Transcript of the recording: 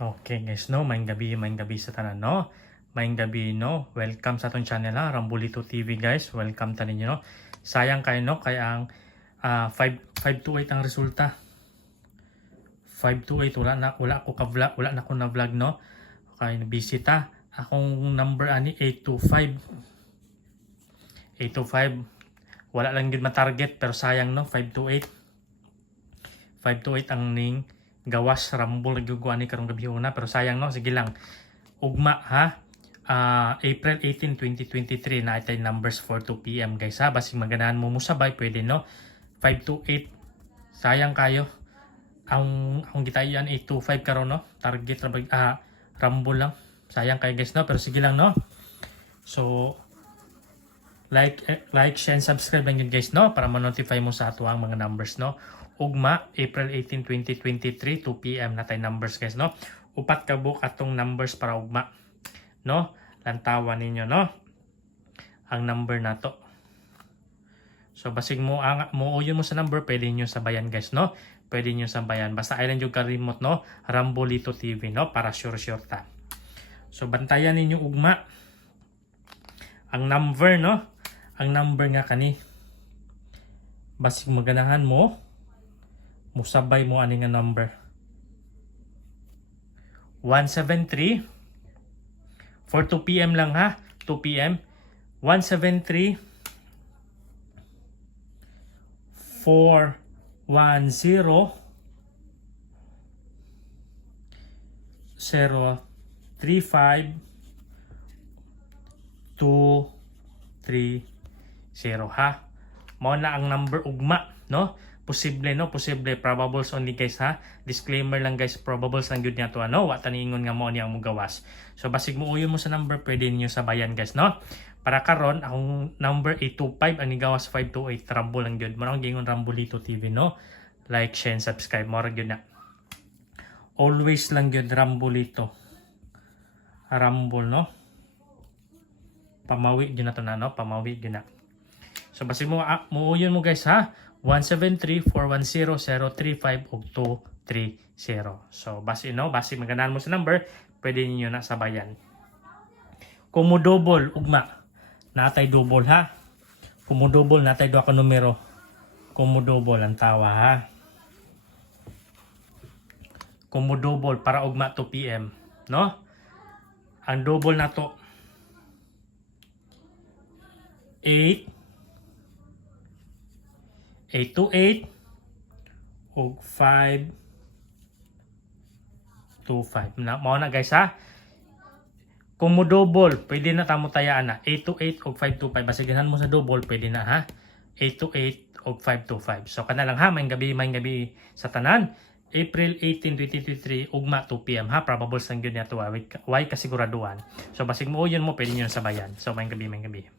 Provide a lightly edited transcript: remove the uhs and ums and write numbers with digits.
Okay guys, no, maayong gabi sa tanan, no. Maayong gabi, no. Welcome sa atong channel, ha, Rambulito TV guys. Welcome ta ninyo, no. Sayang kayo, no, kaya ang 528 ang resulta. 528 wala ko ka-vlog, wala na ko na vlog, no. Kaya nabisita akong number ani 825. 825. Wala lang gid ma-target pero sayang, no, 528. 528 ang ning gawas rambol nagugwa ni karong gabi una pero sayang, no. Sige lang, ugma ha. April 18, 2023 na itay numbers 4 PM guys, ha. Basig maganahan mo musabay pwede, no. 528 sayang kayo ang gitayan 825 karon, no. Target rambol lang, sayang kayo guys, no. Pero sige lang, no. So like, share, and subscribe lang yun guys, no, para ma-notify mo sa ato ang mga numbers, no. Ugma, April 18, 2023, 2 PM na tayo numbers guys, no. Upat ka book atong numbers para ugma, no. Lantawan ninyo, no, ang number na to. So basig mo uyon mo sa number, pwede nyo sabayan guys, no. Pwede nyo sabayan. Basta island yung ka-remote, no. Rambulito TV, no, para sure ta. So bantayan ninyo ugma. Ang number, no. Ang number nga kani. Basig maganahan mo. Musabay mo ani nga number. 173 for 2 PM lang, ha. 2 PM. 173 410 035 230, ha. Mao na ang number ugma, no. Posible, no, posible, probables only guys, ha. Disclaimer lang guys, probables lang gyud niya to, ano. Wa ta niingon nga mao ni ang mugawas. So basig mo uyon mo sa number, pwede niyo sabayan guys, no. Para karon akong number 825 ang igawas 528, rambol lang gyud. Mao ang gingon Rambulito TV, no. Like, share, and subscribe mo ra gyud na. Always lang gyud Rambulito. Rambol, no. Pamawi gyud na to na, no. Pamawi gyud na. So basig mo uyon mo guys, ha. 173-410-035 ug 230. So basi, no, basi maganahan mo sa number, pwede niyo na sabayan. Kung mo double ugma, natay double, ha. Kung mo double natay duha ka numero. Kung mo double ang tawa, ha. Kung mo double para ugma 2 PM, no. Ang double na to 828 ug 525 na mao na guys, ha. Kung mo double pwede na tamo tayaan na 828 ug 525. Basigahan mo sa double pwede na, ha. 828 ug 525. So kana lang, ha. Maayong gabi sa tanan. April 18, 2023 ugma 2 PM, ha. Probable sang gyud niya to, why kasiguraduhan. So basig mo uyon mo pwede niyo sabayan. So maayong gabi.